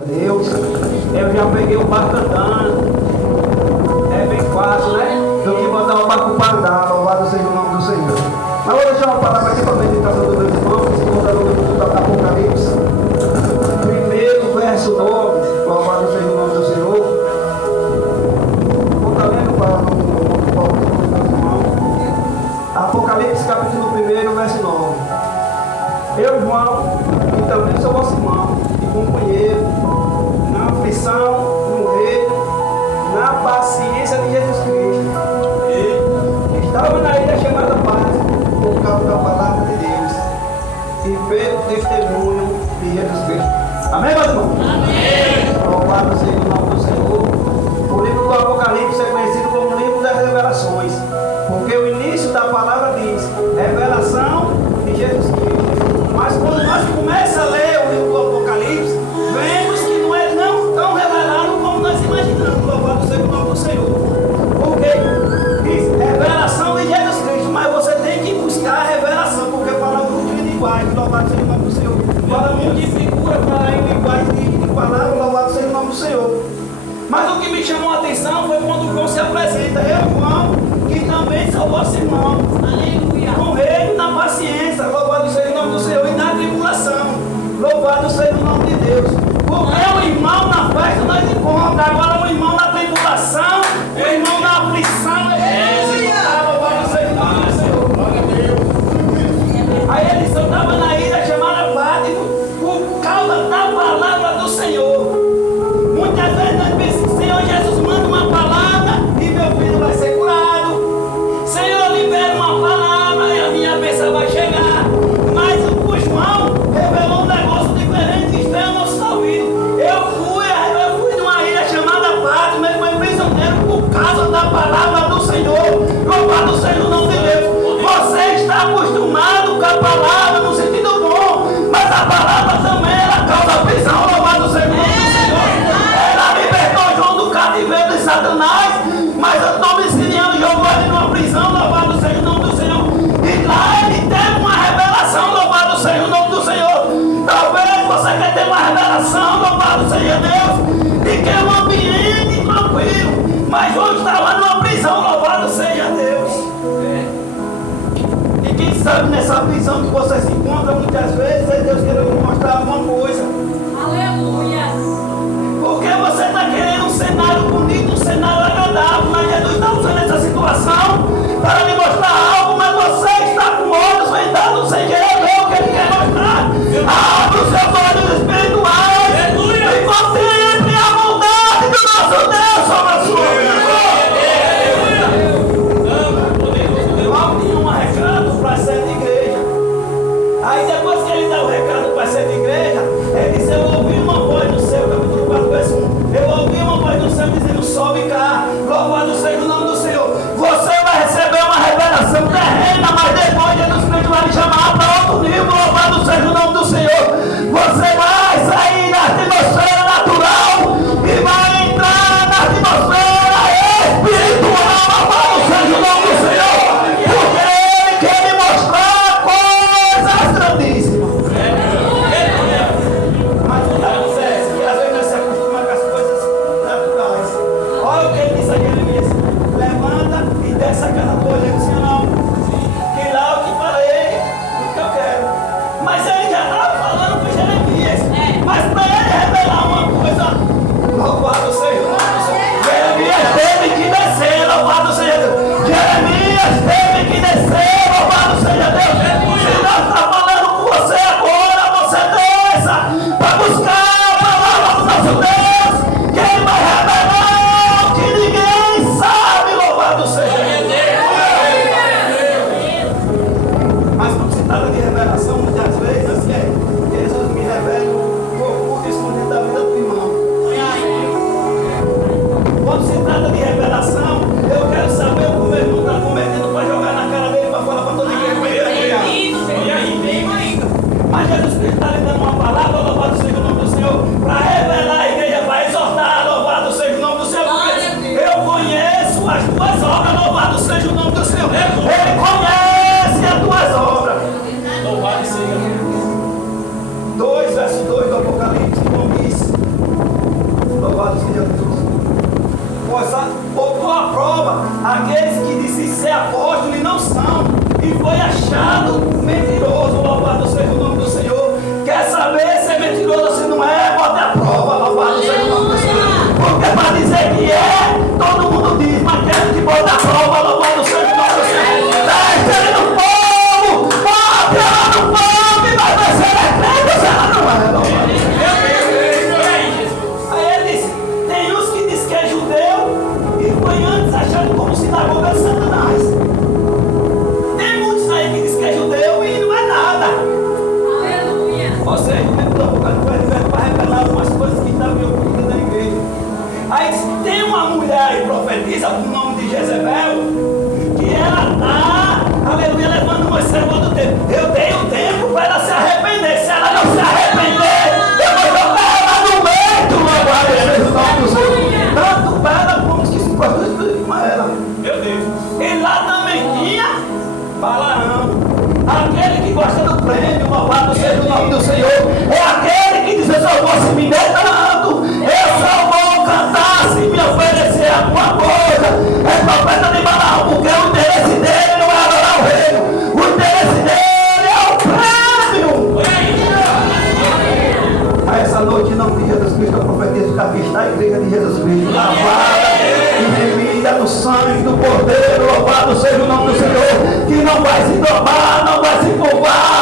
Deus, eu já peguei o barco andando. É bem fácil, né? Do que botar o barco para andar. Louvado seja o nome do Senhor. Mas vou deixar uma palavra aqui para a meditação do meu irmão, que se encontra no livro do Apocalipse. Primeiro verso 9. Louvado seja o nome do Senhor. Vou estar lendo para o meu irmão. Apocalipse capítulo 1, verso 9. Eu, João, que também sou vosso irmão e companheiro, na aflição, no reino, na paciência de Jesus Cristo. E estava na ilha chamada Paz, por causa da palavra de Deus e pelo testemunho de Jesus Cristo. Amém, meu irmão? Amém. Louvado seja o nome do Senhor. O livro do Apocalipse é conhecido como o livro das revelações, porque o início da palavra diz revelação de Jesus Cristo. Mas quando nós começamos a ler o livro do Apocalipse, vemos que não é tão revelado como nós imaginamos. Louvado seja o nome do Senhor. Porque diz revelação de Jesus Cristo, mas você tem que buscar a revelação, porque fala muito de linguagem. Louvado seja o nome do Senhor. Fala muito de figura, fala em linguagem de palavra. Louvado seja o nome do Senhor. Mas o que me chamou a atenção foi quando João se apresenta. Eu, João, que também sou vosso irmão. Aleluia. Com reino na paciência. Louvado seja o nome do Senhor. E na tribulação. Louvado seja o nome de Deus. Porque o irmão na festa nós encontramos. Agora o irmão na tribulação, o irmão na aflição. Louvado seja o nome do Senhor. Aí eles estavam na ilha chamada Pátimo por causa da palavra do Senhor. Muitas vezes nós pensamos, Senhor Jesus manda uma palavra e meu filho vai ser curado. Senhor libera uma palavra e a minha bênção vai chegar. Mas o João revelou um negócio diferente, estranho ao nosso ouvido. Eu fui numa ilha chamada Pátimo, mas fui prisioneiro por causa da palavra do Senhor. Louvado seja o nome de Deus. Você está acostumado com a palavra no sentido bom, mas a palavra também ela causa prisão. Louvado seja o nome do Senhor. Ela libertou João do cativeiro de Satanás, mas eu estou me ensinando, jogou ele numa prisão. Louvado seja o nome do Senhor. E lá ele teve uma revelação. Louvado seja o nome do Senhor. Talvez você quer ter uma revelação. Louvado seja Deus. E quer um ambiente tranquilo, mas hoje estava numa prisão. Louvado seja Deus. E quem sabe nessa prisão que você se encontra muitas vezes é Deus querendo lhe mostrar alguma coisa. Aleluia. Porque você está querendo um cenário bonito, um cenário agradável, mas Jesus está usando essa situação para lhe mostrar algo, mas você está com olhos vendados sem querer ver o que Ele quer mostrar. Abra os seus olhos espirituais e contemple a bondade do nosso Deus sobre a sua vida. João tinha um recado para as 7 igrejas. Aí depois que ele dá o recado para as 7 igrejas, ele no nome de Jezebel, que ela está, aleluia, levando uma segundo tempo. Eu dei um tempo para ela se arrepender. Se ela não se arrepender, eu vou jogar ela no meio. Louvado seja o nome do Senhor. Tanto para ela como os que se prostituem com ela. Meu Deus. E lá também tinha Balaão, aquele que gosta do prêmio. Louvado seja o nome do Senhor. É aquele que diz: eu só vou se me declarando, eu só vou cantar se me oferecer alguma coisa. É profeta de Balaão, porque o interesse dele não é adorar o reino, o interesse dele é o prêmio. A essa noite, em nome de Jesus Cristo, eu profetizo que aqui está a igreja de Jesus Cristo, lavada e remida no sangue do Cordeiro. Louvado seja o nome do Senhor, que não vai se dobrar, não vai se curvar,